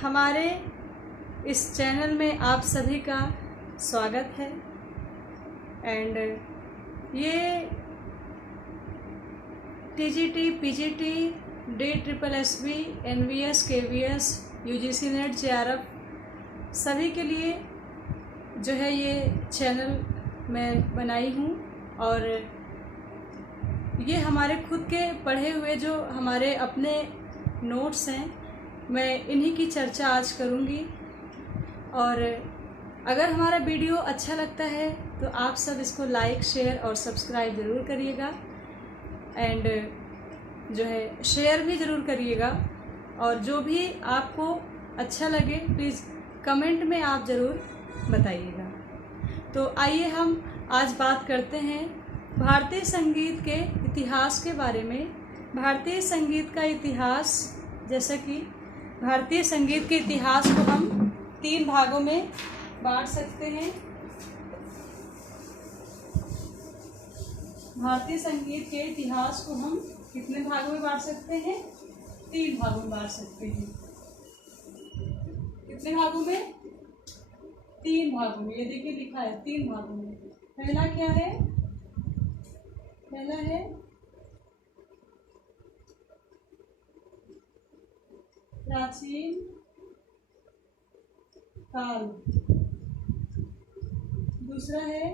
हमारे इस चैनल में आप सभी का स्वागत है। एंड ये TGT, PGT, DSSB, NVS, KVS, UGC net, JRF सभी के लिए जो है ये चैनल मैं बनाई हूँ। और ये हमारे खुद के पढ़े हुए जो हमारे अपने नोट्स हैं, मैं इन्हीं की चर्चा आज करूँगी। और अगर हमारा वीडियो अच्छा लगता है तो आप सब इसको लाइक, शेयर और सब्सक्राइब ज़रूर करिएगा। एंड जो है शेयर भी ज़रूर करिएगा। और जो भी आपको अच्छा लगे प्लीज़ कमेंट में आप ज़रूर बताइएगा। तो आइए हम आज बात करते हैं भारतीय संगीत के इतिहास के बारे में। भारतीय संगीत का इतिहास, जैसा कि भारतीय संगीत के इतिहास को हम 3 भागों में बांट सकते हैं। भारतीय संगीत के इतिहास को हम कितने भागों में बांट सकते हैं? 3 भागों में बांट सकते हैं। कितने भागों में? 3 भागों में। ये देखिए लिखा है 3 भागों में। पहला क्या है? पहला है प्राचीन काल, दूसरा है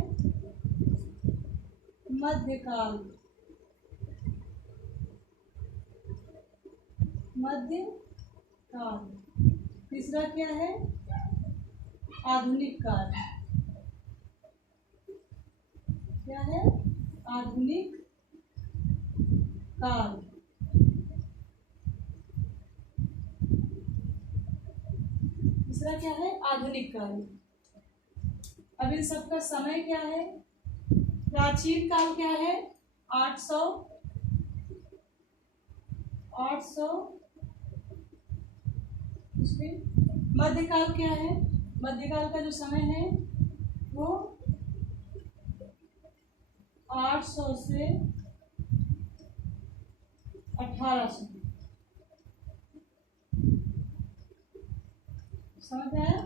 मध्यकाल, तीसरा क्या है? आधुनिक काल। क्या है? आधुनिक काल। तीसरा क्या है? आधुनिक काल। अब इन सब का समय क्या है? प्राचीन काल क्या है? 800 ईस्वी। मध्यकाल क्या है? मध्यकाल का जो समय है वो 800 से 1800। समझ आया?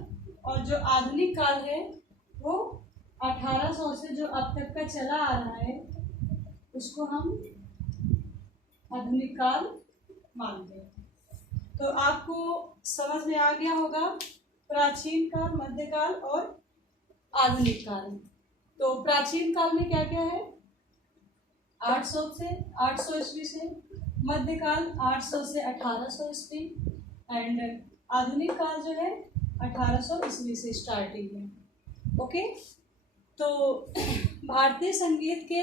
और जो आधुनिक काल है वो 1800 से जो अब तक का चला आ रहा है उसको हम आधुनिक काल मानते हैं। तो आपको समझ में आ गया होगा प्राचीन काल, मध्यकाल और आधुनिक काल। तो प्राचीन काल में क्या क्या है? 800 ईस्वी से। मध्यकाल 800 से 1800 ईस्वी। एंड आधुनिक काल जो है 1800 ईस्वी से स्टार्टिंग है। ओके, तो भारतीय संगीत के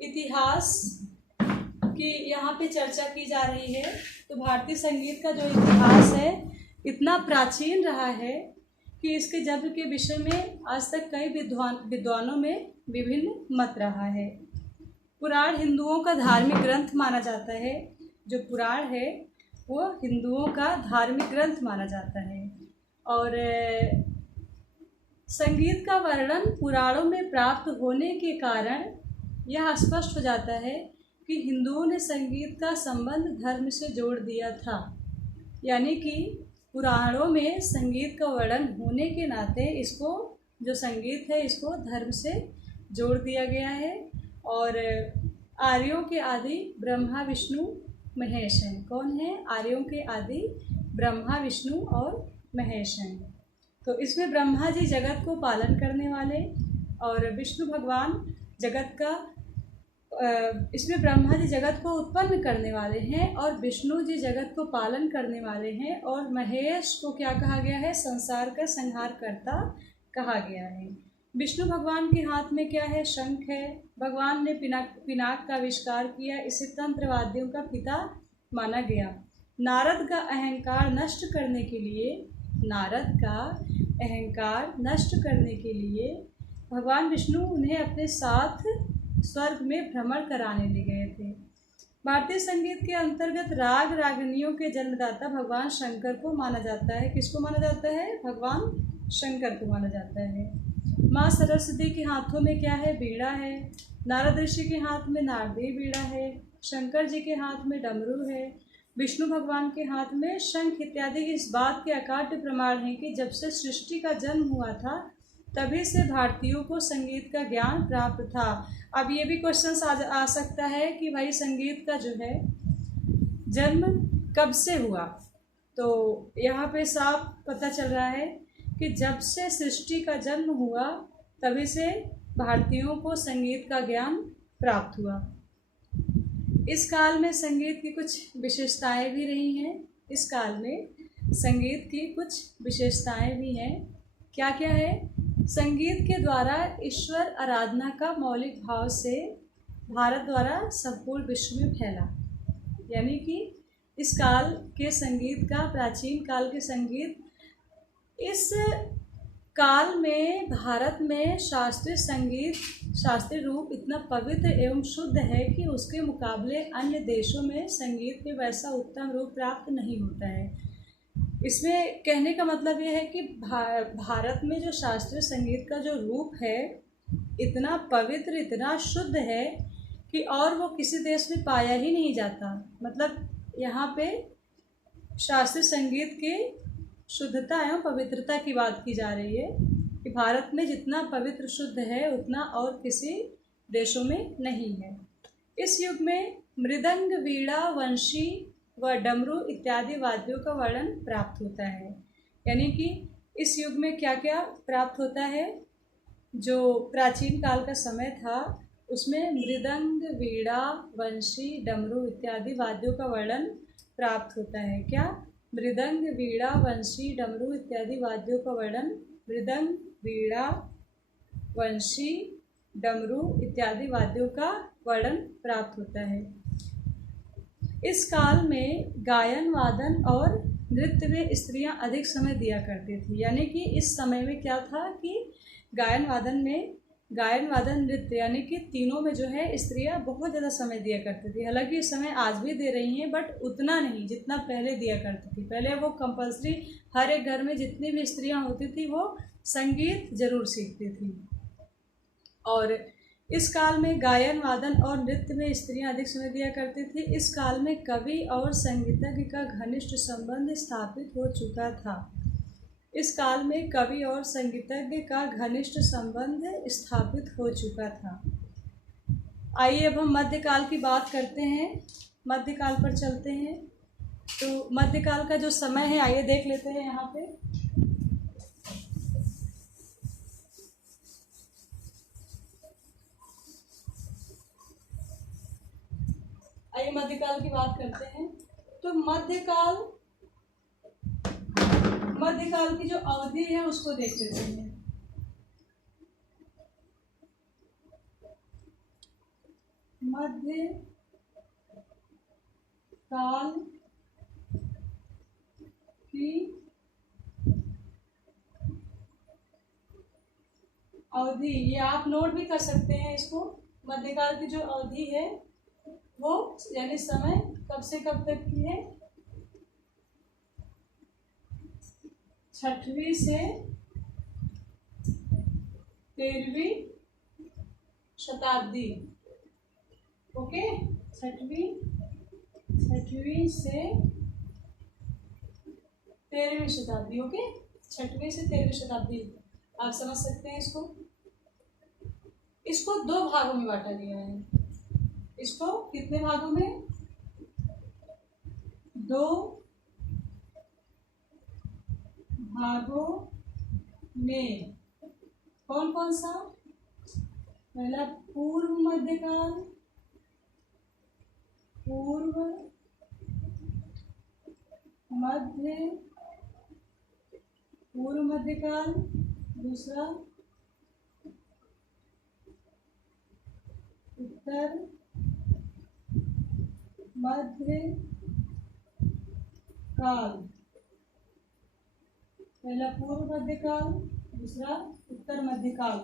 इतिहास की यहाँ पे चर्चा की जा रही है। तो भारतीय संगीत का जो इतिहास है इतना प्राचीन रहा है कि इसके जन्म के विषय में आज तक कई विद्वानों में विभिन्न मत रहा है। पुराण हिंदुओं का धार्मिक ग्रंथ माना जाता है। जो पुराण है वो हिंदुओं का धार्मिक ग्रंथ माना जाता है। और संगीत का वर्णन पुराणों में प्राप्त होने के कारण यह स्पष्ट हो जाता है कि हिंदुओं ने संगीत का संबंध धर्म से जोड़ दिया था। यानी कि पुराणों में संगीत का वर्णन होने के नाते इसको, जो संगीत है, इसको धर्म से जोड़ दिया गया है। और आर्यों के आदि ब्रह्मा, विष्णु, महेश हैं। कौन है? आर्यों के आदि ब्रह्मा, विष्णु और महेश हैं। तो इसमें ब्रह्मा जी जगत को पालन करने वाले और विष्णु भगवान जगत का, इसमें ब्रह्मा जी जगत को उत्पन्न करने वाले हैं और विष्णु जी जगत को पालन करने वाले हैं। और महेश को क्या कहा गया है? संसार का संहारकर्ता कहा गया है। विष्णु भगवान के हाथ में क्या है? शंख है। भगवान ने पिनाक का आविष्कार किया। इसे तंत्र वाद्यों का पिता माना गया। नारद का अहंकार नष्ट करने के लिए भगवान विष्णु उन्हें अपने साथ स्वर्ग में भ्रमण कराने ले गए थे। भारतीय संगीत के अंतर्गत राग रागिनियों के जन्मदाता भगवान शंकर को माना जाता है। किसको माना जाता है? भगवान शंकर को माना जाता है। माँ सरस्वती के हाथों में क्या है? बीड़ा है। नारद ऋषि के हाथ में नारदीय बीड़ा है। शंकर जी के हाथ में डमरू है। विष्णु भगवान के हाथ में शंख इत्यादि इस बात के अकाट्य प्रमाण हैं कि जब से सृष्टि का जन्म हुआ था तभी से भारतीयों को संगीत का ज्ञान प्राप्त था। अब ये भी क्वेश्चन आ सकता है कि भाई संगीत का जो है जन्म कब से हुआ, तो यहाँ पे साफ पता चल रहा है कि जब से सृष्टि का जन्म हुआ तभी से भारतीयों को संगीत का ज्ञान प्राप्त हुआ। इस काल में संगीत की कुछ विशेषताएं भी रही हैं। इस काल में संगीत की कुछ विशेषताएं भी हैं। क्या क्या है? संगीत के द्वारा ईश्वर आराधना का मौलिक भाव से भारत द्वारा संपूर्ण विश्व में फैला। यानी कि इस काल के संगीत का, प्राचीन काल के संगीत, इस काल में भारत में शास्त्रीय संगीत, शास्त्रीय रूप इतना पवित्र एवं शुद्ध है कि उसके मुकाबले अन्य देशों में संगीत में वैसा उत्तम रूप प्राप्त नहीं होता है। इसमें कहने का मतलब यह है कि भारत में जो शास्त्रीय संगीत का जो रूप है इतना पवित्र, इतना शुद्ध है कि और वो किसी देश में पाया ही नहीं जाता। मतलब यहाँ पे शास्त्रीय संगीत की शुद्धता एवं पवित्रता की बात की जा रही है कि भारत में जितना पवित्र शुद्ध है उतना और किसी देशों में नहीं है। इस युग में मृदंग, वीणा, वंशी व डमरू इत्यादि वाद्यों का वर्णन प्राप्त होता है। यानी कि इस युग में क्या क्या प्राप्त होता है? जो प्राचीन काल का समय था उसमें मृदंग, वीणा, वंशी, डमरू इत्यादि वाद्यों का वर्णन प्राप्त होता है। क्या? मृदंग, वीणा, वंशी, डमरू इत्यादि वाद्यों का वर्णन, मृदंग, वीणा, वंशी, डमरू इत्यादि वाद्यों का वर्णन प्राप्त होता है। इस काल में गायन, वादन और नृत्य में स्त्रियां अधिक समय दिया करती थी। यानी कि इस समय में क्या था कि गायन, वादन, नृत्य यानी कि तीनों में जो है स्त्रियां बहुत ज़्यादा समय दिया करती थी। हालांकि इस समय आज भी दे रही हैं, बट उतना नहीं जितना पहले दिया करती थी। पहले वो कंपल्सरी हर एक घर में जितनी भी स्त्रियां होती थी वो संगीत जरूर सीखती थी। और इस काल में गायन, वादन और नृत्य में स्त्रियां अधिक समय दिया करती थी। इस काल में कवि और संगीतज्ञ का घनिष्ठ संबंध स्थापित हो चुका था। इस काल में कवि और संगीतज्ञ का घनिष्ठ संबंध स्थापित हो चुका था। आइए अब हम मध्यकाल की बात करते हैं, मध्यकाल पर चलते हैं। तो मध्यकाल का जो समय है आइए देख लेते हैं यहाँ पे। आइए मध्यकाल की बात करते हैं। तो मध्यकाल की जो अवधि है उसको देख लेते हैं। मध्यकाल की अवधि, ये आप नोट भी कर सकते हैं इसको। मध्यकाल की जो अवधि है वो यानी समय कब से कब तक की है? 6वीं से 13वीं शताब्दी। ओके, 6वीं से 13वीं शताब्दी। ओके, 6वीं से 13वीं शताब्दी आप समझ सकते हैं इसको 2 भागों में बांटा गया है। इसको कितने भागों में? 2 भागों में। कौन कौन सा? पहला पूर्व मध्यकाल, पूर्व मध्यकाल, दूसरा उत्तर मध्यकाल। पहला पूर्व मध्यकाल, दूसरा उत्तर मध्यकाल।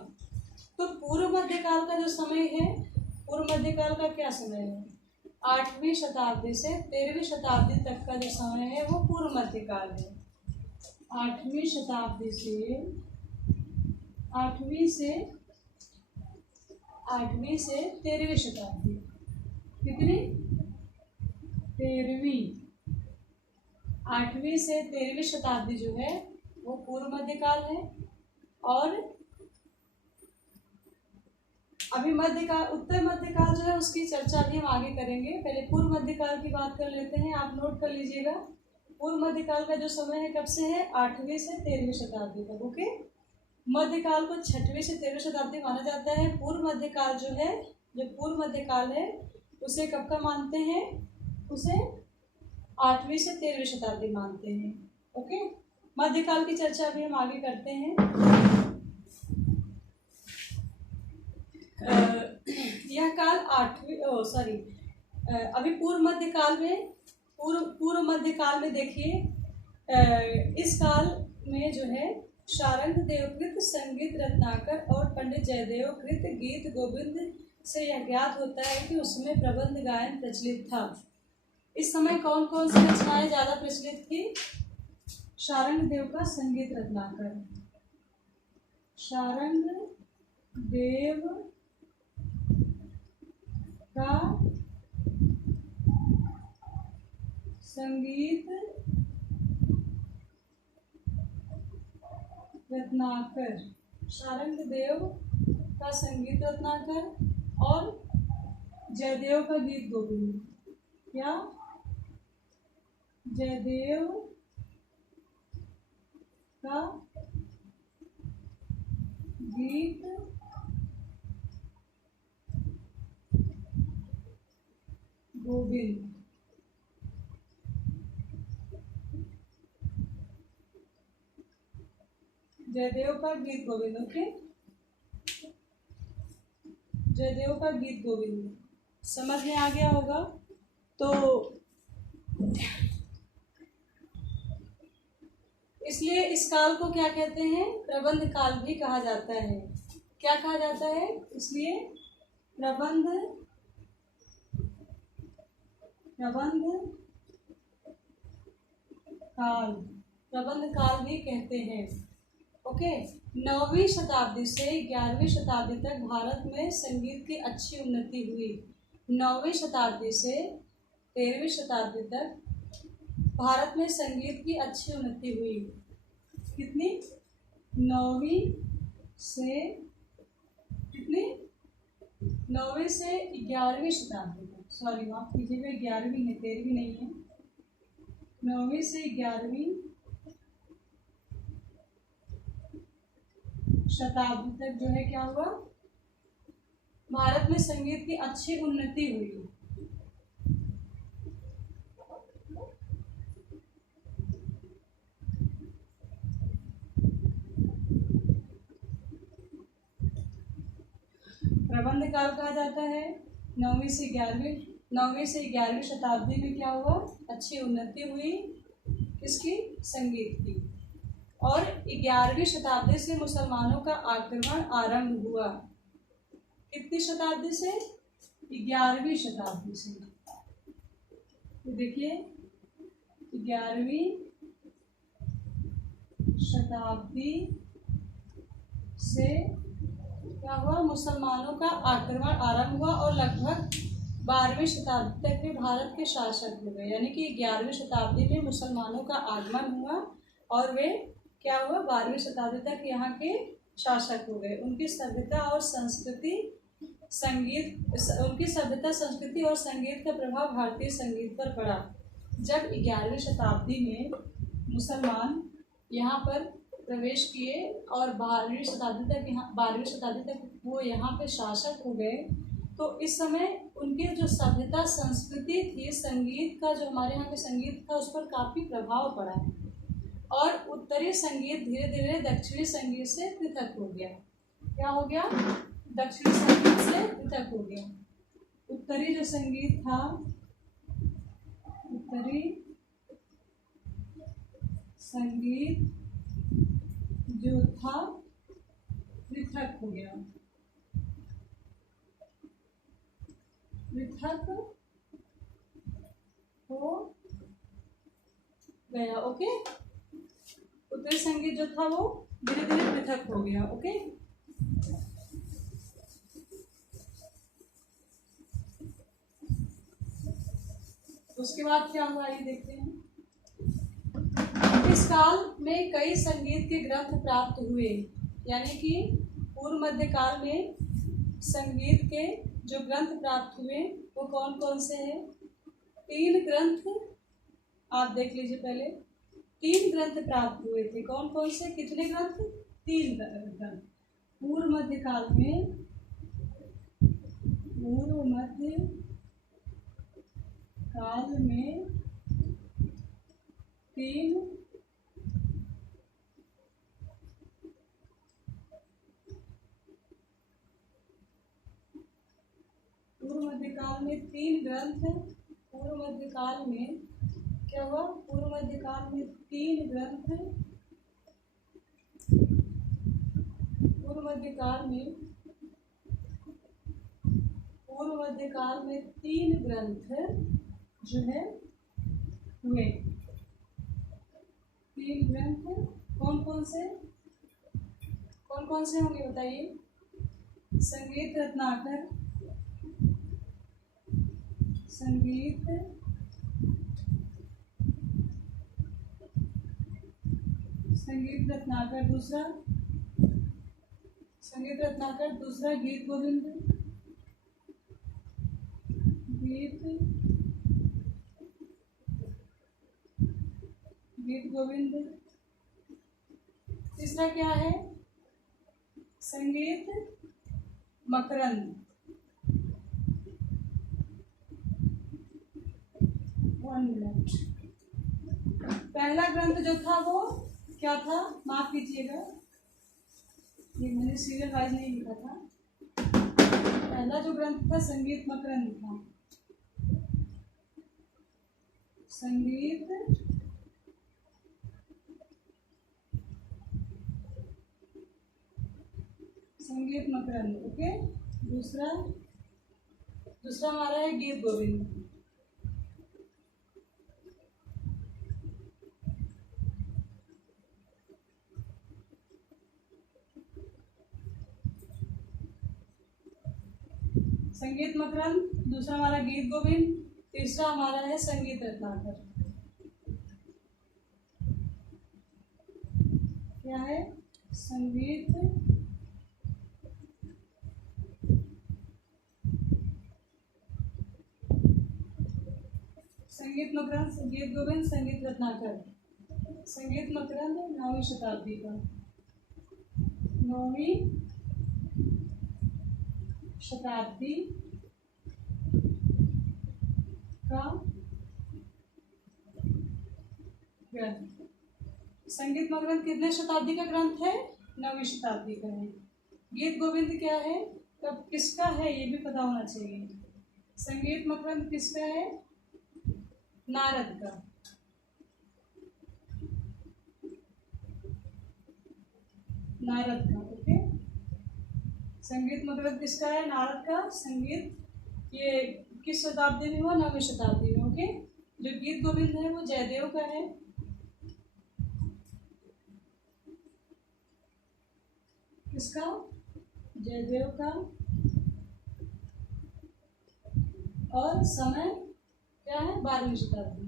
तो पूर्व मध्यकाल का जो समय है, पूर्व मध्यकाल का क्या समय है? 8वीं शताब्दी से 13वीं शताब्दी तक का जो समय है वो पूर्व मध्यकाल है। 8वीं से 13वीं शताब्दी। कितनी? 13वीं। 8वीं से 13वीं शताब्दी जो है वो पूर्व मध्यकाल है, और अभी मध्यकाल, उत्तर मध्यकाल जो है उसकी चर्चा भी हम आगे करेंगे। पहले पूर्व मध्यकाल की बात कर लेते हैं, आप नोट कर लीजिएगा। पूर्व मध्यकाल का जो समय है कब से है, 8वीं से 13वीं शताब्दी तक। ओके, मध्यकाल को 6वीं से 13वीं शताब्दी माना जाता है। पूर्व मध्यकाल जो है, जो पूर्व मध्यकाल है उसे कब का मानते हैं, उसे 8वीं से 13वीं शताब्दी मानते हैं। ओके, मध्यकाल की चर्चा भी हम आगे करते हैं। यह काल अभी पूर्व मध्यकाल में, पूर्व मध्यकाल में देखिए, इस काल में जो है शारंग देवकृत संगीत रत्नाकर और पंडित जयदेव कृत गीत गोविंद से यह ज्ञात होता है कि उसमें प्रबंध गायन प्रचलित था। इस समय कौन कौन सी रचनाएं ज्यादा प्रचलित थी? शारंग देव का संगीत रत्नाकर, शारंग देव का संगीत रत्नाकर, शारंग देव का संगीत रत्नाकर और जयदेव का गीत गोविंद, क्या जयदेव का गीत गोविंद। जयदेव का गीत गोविंद। ओके, जयदेव का गीत गोविंद समझ में आ गया होगा। तो इसलिए इस काल को क्या कहते हैं, प्रबंध काल भी कहा जाता है। क्या कहा जाता है? इसलिए प्रबंध काल भी कहते हैं। ओके, 9वीं शताब्दी से 11वीं शताब्दी तक भारत में संगीत की अच्छी उन्नति हुई। 9वीं शताब्दी से 13वीं शताब्दी तक भारत में संगीत की अच्छी उन्नति हुई। कितनी? 9वीं से कितनी? 9वीं से 11वीं शताब्दी तक, सॉरी माफ कीजिएगा, 11वीं है, 13वीं नहीं है। 9वीं से 11वीं शताब्दी तक जो है क्या हुआ, भारत में संगीत की अच्छी उन्नति हुई। प्रबंध काल कहा जाता है। 9वीं से 11वीं शताब्दी में क्या हुआ, अच्छी उन्नति हुई किसकी, संगीत की। और 11वीं शताब्दी से मुसलमानों का आक्रमण आरंभ हुआ। कितनी शताब्दी से? 11वीं शताब्दी से। तो देखिए 11वीं शताब्दी से क्या हुआ, मुसलमानों का आक्रमण आरंभ हुआ और लगभग 12वीं शताब्दी तक वे भारत के शासक हो गए। यानी कि 11वीं शताब्दी में मुसलमानों का आगमन हुआ और वे क्या हुआ, 12वीं शताब्दी तक यहाँ के शासक हो गए। उनकी सभ्यता और संस्कृति और संगीत का प्रभाव भारतीय संगीत पर पड़ा। जब 11वीं शताब्दी में मुसलमान यहाँ पर प्रवेश किए और 12वीं शताब्दी तक वो यहाँ पे शासक हो गए, तो इस समय उनकी जो सभ्यता संस्कृति थी, संगीत का, जो हमारे यहाँ के संगीत था, उस पर काफ़ी प्रभाव पड़ा है। और उत्तरी संगीत धीरे धीरे दक्षिणी संगीत से पृथक हो गया। क्या हो गया? दक्षिणी संगीत से पृथक हो गया। उत्तरी जो संगीत था, उत्तरी संगीत जो था पृथक हो गया, पृथक हो गया। ओके, उत्तरी संगीत जो था वो धीरे धीरे पृथक हो गया। ओके, उसके बाद क्या हुआ ये देखते हैं। किस काल में कई संगीत के ग्रंथ प्राप्त हुए, यानी कि पूर्व मध्य काल में संगीत के जो ग्रंथ प्राप्त हुए वो कौन कौन से हैं? 3 ग्रंथ आप देख लीजिए। पहले 3 ग्रंथ प्राप्त हुए थे। कौन कौन से? कितने ग्रंथ? 3 ग्रंथ। पूर्व मध्य काल में, पूर्व मध्य काल में 3 पूर्व मध्य काल में 3 ग्रंथ। पूर्व मध्य काल में क्या हुआ? पूर्व मध्य काल में 3 ग्रंथ। पूर्व मध्य काल में 3 ग्रंथ जो है हुए। 3 ग्रंथ कौन कौन से होंगे बताइए? संगीत रत्नाकर, संगीत रत्नाकर दूसरा, गीत गोविंद, तीसरा क्या है? संगीत मकरंद। 1 मिनट। पहला ग्रंथ जो था वो क्या था? माफ कीजिएगा, ये मैंने सीरियल वाइज नहीं लिखा था। पहला जो ग्रंथ था संगीत मकरंद था। संगीत मकरंद, ओके। दूसरा हमारा है गीत गोविंद। संगीत मकरंद, दूसरा हमारा गीत गोविंद, तीसरा हमारा है संगीत रत्नाकर। क्या है? संगीत मकरंद, संगीत गोविंद, संगीत रत्नाकर। संगीत मकरंद 9वीं शताब्दी का, 9वीं शताब्दी का ग्रंथ। संगीत मकरंद कितने शताब्दी का ग्रंथ है? 9वीं शताब्दी का है। गीत गोविंद क्या है? तब किसका है ये भी पता होना चाहिए। संगीत मकरंद किसका है? नारद का। ओके। संगीत मकरंद किसका है? नारद का। संगीत ये किस शताब्दी में हुआ? 9वीं शताब्दी में, ओके। जो गीत गोविंद है वो जयदेव का है। किसका? जयदेव का। और समय क्या है? 12वीं शताब्दी।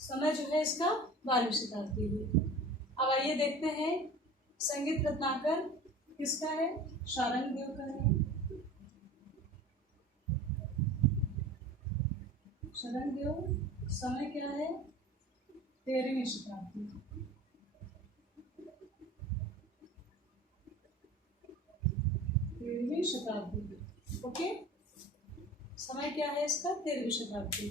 समय जो है इसका 12वीं शताब्दी है। अब आइए देखते हैं संगीत रत्नाकर किसका है? शारंग देव का है। शारंग देव। समय क्या है? 13वीं शताब्दी। 13वीं शताब्दी, ओके। समय क्या है इसका? 13वीं शताब्दी।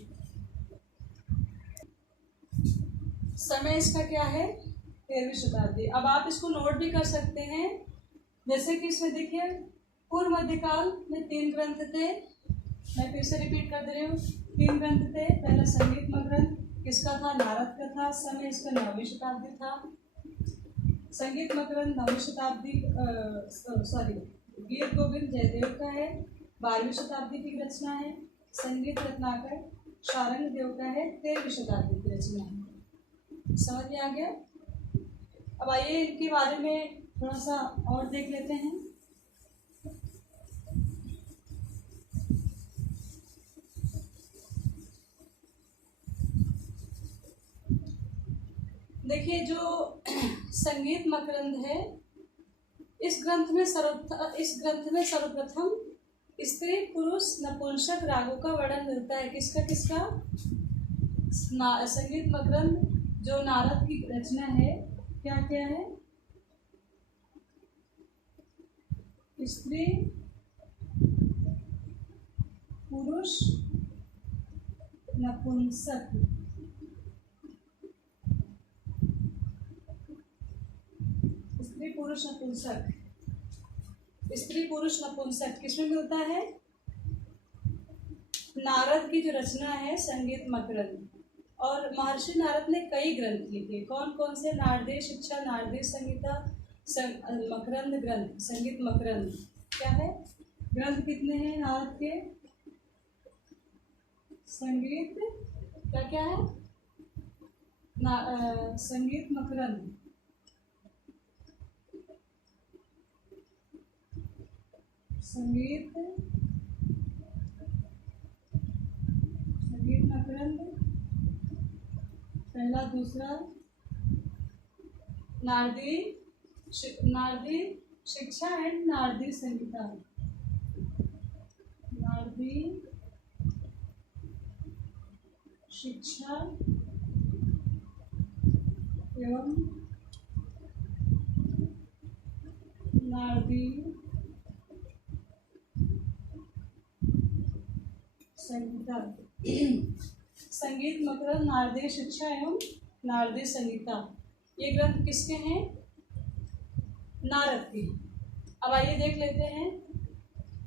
समय इसका क्या है? 13वीं शताब्दी। अब आप इसको नोट भी कर सकते हैं, जैसे कि इसमें देखिए पूर्व मध्यकाल में 3 ग्रंथ थे। मैं फिर से रिपीट कर दे रही हूँ, 3 ग्रंथ थे। पहला संगीत मकरंद किसका था? नारद का था। समय इसका 9वीं शताब्दी था। संगीत मकरंद 9वीं शताब्दी, गीत गोविंद जयदेव का है, 12वीं शताब्दी की रचना है। संगीत रत्नाकर शारंग देव का है, 13वीं शताब्दी की रचना है। समझ में आ गया? अब आइए इनके बारे में थोड़ा सा और देख लेते हैं। देखिए, जो संगीत मकरंद है, इस ग्रंथ में सर्वप्रथम स्त्री पुरुष नपुंसक रागों का वर्णन मिलता है। किसका किसका? संगीत मकरंद जो नारद की रचना है, क्या क्या है? स्त्री पुरुष नपुंसक। स्त्री पुरुष नपुंसक। स्त्री पुरुष नपुंसक किसमें मिलता है? नारद की जो रचना है संगीत मकरंद। और महर्षि नारद ने कई ग्रंथ लिखे। कौन कौन से? नारदीय शिक्षा, नारदीय संगीता, मकरंद ग्रंथ, संगीत मकरंद। क्या है? ग्रंथ कितने हैं नारद के? संगीत क्या क्या है? संगीत मकरंद, संगीत मकरंद पहला। दूसरा नारदी शिक्षा एंड नारदी संगीता। नारदी शिक्षा एवं नारदी संगीता। संगीत मकरंद, नारदीय शिक्षा एवं नारदीय संगीता, ये ग्रंथ किसके हैं? नारद के। अब आइए देख लेते हैं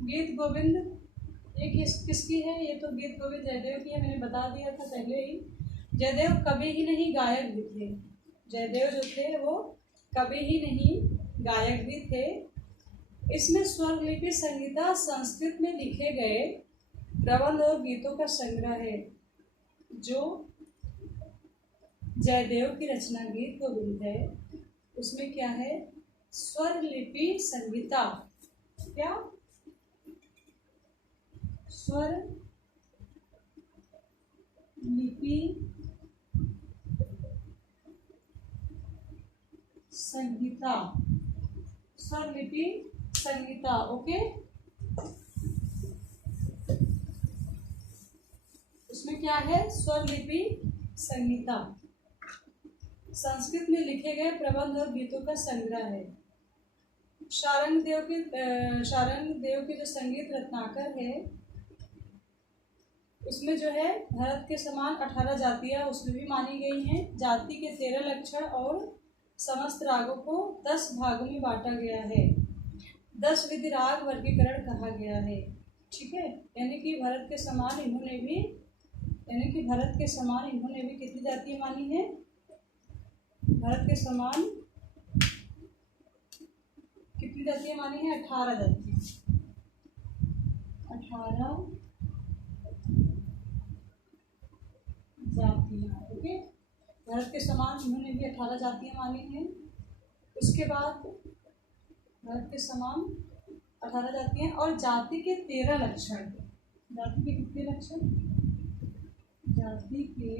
गीत गोविंद, ये किसकी है? ये तो गीत गोविंद जयदेव की है, मैंने बता दिया था पहले ही। जयदेव कवि ही नहीं गायक भी थे। जयदेव जो थे वो कवि ही नहीं गायक भी थे। इसमें स्वर लिपि संगीता संस्कृत में लिखे गए प्रबंध और गीतों का संग्रह है। जो जयदेव की रचना गीत गोविंद है, उसमें क्या है? स्वर लिपि संगीता। क्या? स्वर लिपि संगीता। स्वर लिपि संगीता। ओके, उसमें क्या है? स्वर लिपि संगीता संस्कृत में लिखे गए प्रबंध और गीतों का संग्रह है। शारंग देव के जो संगीत रत्नाकर है, उसमें जो है भारत के समान 18 जातियां उसमें भी मानी गई हैं। जाति के 13 लक्षण और समस्त रागों को 10 भागों में बांटा गया है। 10 विधि राग वर्गीकरण कहा गया है। ठीक है, यानी कि भारत के समान इन्होंने भी कितनी जातियां मानी है? भारत के समान कितनी जातियां मानी है? 18 जातियां। 18 जातियां। ओके, भारत के समान इन्होंने भी 18 जातियां मानी हैं। उसके बाद भारत के समान 18 जातियां और जाति के 13 लक्षण। जाति के कितने लक्षण? जाति के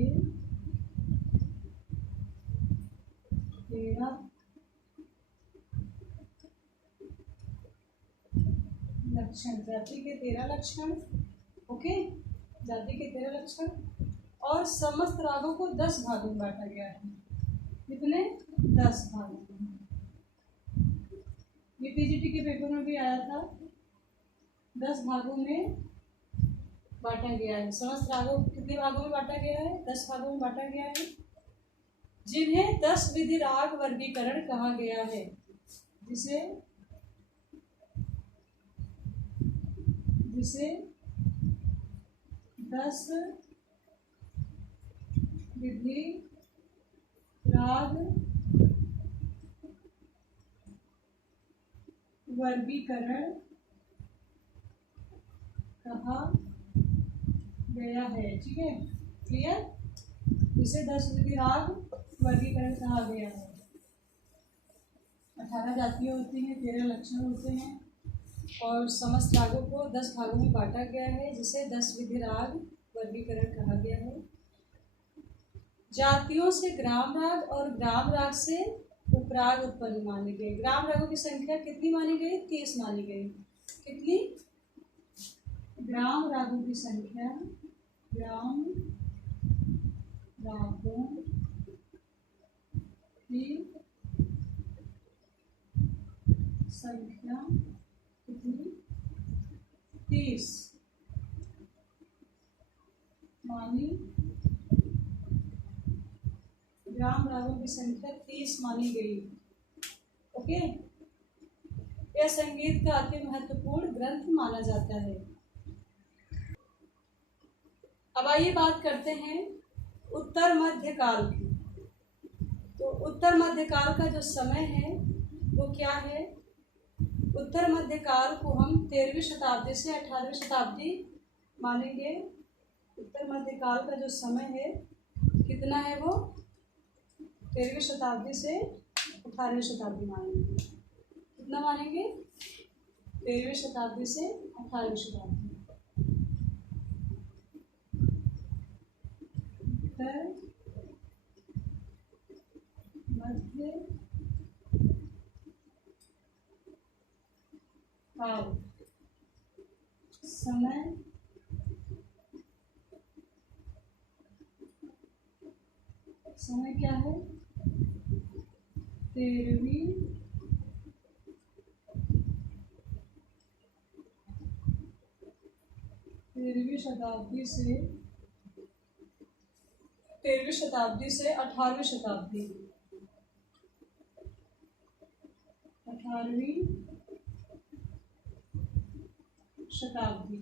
13 लक्षण। जाति के 13 लक्षण। ओके, जाति के 13 लक्षण और समस्त रागों को 10 भागों में बांटा गया है। कितने? 10 भागों में। ये टीजीटी के पेपर में भी आया था। 10 भागों में बांटा गया है। समस्त रागों कितने भागों में बांटा गया है? 10 भागों में बांटा गया है, जिन्हें 10 विधि राग वर्गीकरण कहा गया है। जिसे 10 विधि राग वर्गीकरण कहा गया है। ठीक है, क्लियर? इसे 10 विधि राग वर्गीकरण कहा गया है। 18 जातियां होती हैं, 13 लक्षण होते हैं और समस्त रागों को 10 भागों में बांटा गया है, जिसे 10 विधि राग वर्गीकरण कहा गया है। जातियों से ग्राम राग और ग्राम राग से उपराग उत्पन्न माने गए। ग्राम रागों की संख्या कितनी मानी गई? 30 मानी गई। कितनी? ग्राम रागों की संख्या, ग्राम रागों की संख्या कितनी? 30 मानी। ग्राम रागों की संख्या 30 मानी गई। ओके, यह संगीत का अति महत्वपूर्ण ग्रंथ माना जाता है। अब आइए बात करते हैं उत्तर मध्यकाल की। तो उत्तर मध्यकाल का जो समय है वो क्या है? उत्तर मध्यकाल को हम 13वीं शताब्दी से 18वीं शताब्दी मानेंगे। उत्तर मध्यकाल का जो समय है कितना है वो? 13वीं शताब्दी से 18वीं शताब्दी मानेंगे। कितना मानेंगे? 13वीं शताब्दी से 18वीं शताब्दी। उत्तर मध्य काल समय क्या है? 13वीं शताब्दी से 18वीं शताब्दी। 18वीं शताब्दी,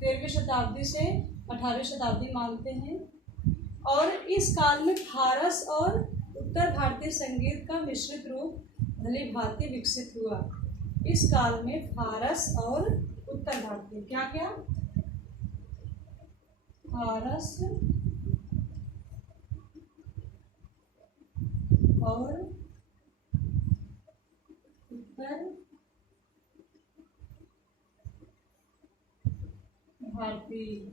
13वीं शताब्दी से 18वीं शताब्दी मानते हैं। और इस काल में फारस और उत्तर भारतीय संगीत का मिश्रित रूप भली भांति विकसित हुआ। इस काल में फारस और उत्तर भारतीय क्या क्या? फारस और उत्तर भारतीय,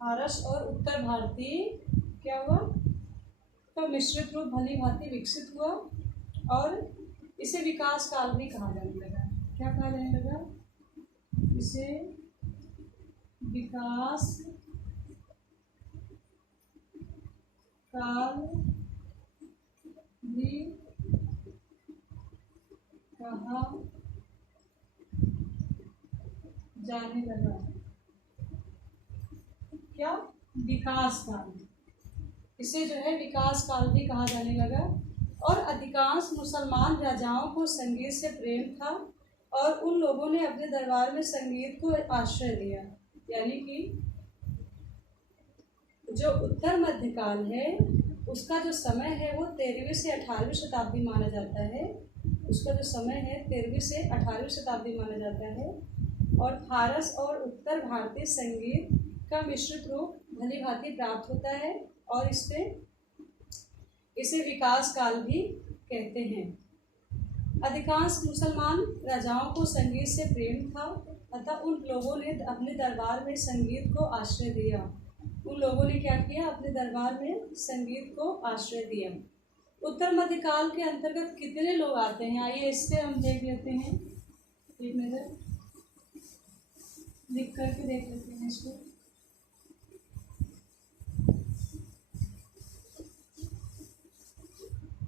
फारस और उत्तर भारतीय क्या हुआ? का मिश्रित रूप भली भांति विकसित हुआ और इसे विकास काल भी कहा जाने लगा। क्या कहा जाने लगा? इसे विकास काल भी कहा जाने लगा। क्या? विकास काल। इसे जो है विकास काल भी कहा जाने लगा। और अधिकांश मुसलमान राजाओं को संगीत से प्रेम था और उन लोगों ने अपने दरबार में संगीत को आश्रय दिया। यानी कि जो उत्तर मध्यकाल है उसका जो समय है वो 13वीं से 18वीं शताब्दी माना जाता है। उसका जो समय है 13वीं से 18वीं शताब्दी माना जाता है। और फारस और उत्तर भारतीय संगीत का मिश्रित रूप भली भांति प्राप्त होता है और इसे विकास काल भी कहते हैं। अधिकांश मुसलमान राजाओं को संगीत से प्रेम था अतः उन लोगों ने अपने दरबार में संगीत को आश्रय दिया। उन लोगों ने क्या किया? अपने दरबार में संगीत को आश्रय दिया। उत्तर मध्यकाल के अंतर्गत कितने लोग आते हैं? आइए इससे हम देख लेते हैं। एक नजर लिख करके देख लेते हैं इसको।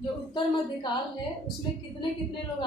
जो उत्तर मध्यकाल है उसमें कितने लोग